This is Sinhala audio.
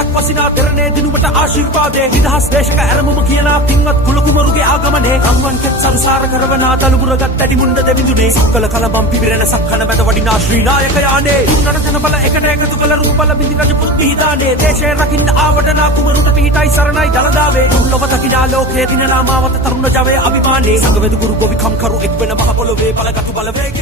දවසක් වසිනා දෙරණේ දිනුවට ආශිර්වාදේ නිදහස් දේශක ඇරමුම කියන පින්වත් කුලකුමරුගේ ආගමනේ රන්වන් කෙත් සරුසාර කරවන තලුගුරගත් ඇටි මුණ්ඩ දෙවිඳුනේ සක්කල කලබම් පිබිරෙන සක්කන මැද වඩිනා ශ්‍රී නායකයානේ තුන්නට ජන බල එකට එකතු කළ රූප බල බිඳි රජ පුත් මිහිදානේ දේශේ රකින්න ආවඩනා කුමරුට පිහිටයි සරණයි දලදාවේ දුර්ලභ දකිනා ලෝකයේ දිනනා මාවත තරුණ ජවයේ අභිමානේ සංගවේද ගුරු ගොවිකම් කරු එක් වෙන මහ පොළොවේ බලගතු බලවේග